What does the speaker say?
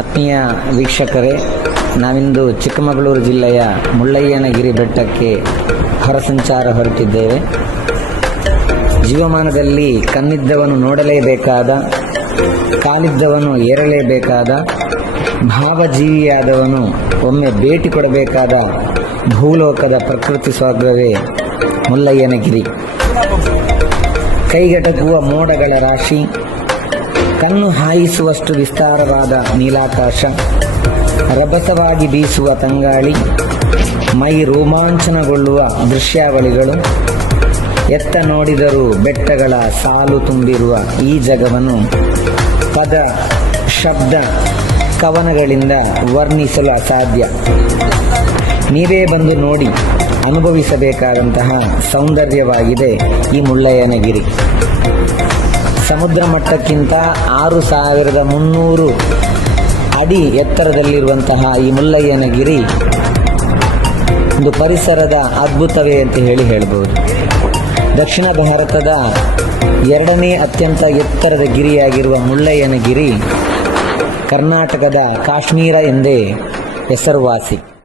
ಆತ್ಮೀಯ ವೀಕ್ಷಕರೇ, ನಾವಿಂದು ಚಿಕ್ಕಮಗಳೂರು ಜಿಲ್ಲೆಯ ಮುಳ್ಳಯ್ಯನಗಿರಿ ಬೆಟ್ಟಕ್ಕೆ ಹೊರಸಂಚಾರ ಹೊರಟಿದ್ದೇವೆ. ಜೀವಮಾನದಲ್ಲಿ ಕಣ್ಣಿದ್ದವನು ನೋಡಲೇಬೇಕಾದ, ಕಾಲಿದ್ದವನು ಏರಲೇಬೇಕಾದ, ಭಾವಜೀವಿಯಾದವನು ಒಮ್ಮೆ ಭೇಟಿ ಕೊಡಬೇಕಾದ ಭೂಲೋಕದ ಪ್ರಕೃತಿ ಸ್ವರ್ಗವೇ ಮುಳ್ಳಯ್ಯನಗಿರಿ. ಕೈಗೆಟಕುವ ಮೋಡಗಳ ರಾಶಿ, ಕಣ್ಣು ಹಾಯಿಸುವಷ್ಟು ವಿಸ್ತಾರವಾದ ನೀಲಾಕಾಶ, ರಭಸವಾಗಿ ಬೀಸುವ ತಂಗಾಳಿ, ಮೈ ರೋಮಾಂಚನಗೊಳ್ಳುವ ದೃಶ್ಯಾವಳಿಗಳು, ಎತ್ತ ನೋಡಿದರೂ ಬೆಟ್ಟಗಳ ಸಾಲು ತುಂಬಿರುವ ಈ ಜಗವನ್ನು ಪದ, ಶಬ್ದ, ಕವನಗಳಿಂದ ವರ್ಣಿಸಲು ಅಸಾಧ್ಯ. ನೀವೇ ಬಂದು ನೋಡಿ ಅನುಭವಿಸಬೇಕಾದಂತಹ ಸೌಂದರ್ಯವಾಗಿದೆ ಈ ಮುಳ್ಳಯ್ಯನಗಿರಿ. ಸಮುದ್ರ ಮಟ್ಟಕ್ಕಿಂತ 6300 ಅಡಿ ಎತ್ತರದಲ್ಲಿರುವಂತಹ ಈ ಮುಳ್ಳಯ್ಯನಗಿರಿ ಒಂದು ಪರಿಸರದ ಅದ್ಭುತವೇ ಅಂತ ಹೇಳ್ಬೋದು. ದಕ್ಷಿಣ ಭಾರತದ 2ನೇ ಅತ್ಯಂತ ಎತ್ತರದ ಗಿರಿಯಾಗಿರುವ ಮುಳ್ಳಯ್ಯನಗಿರಿ ಕರ್ನಾಟಕದ ಕಾಶ್ಮೀರ ಎಂದೇ ಹೆಸರುವಾಸಿ.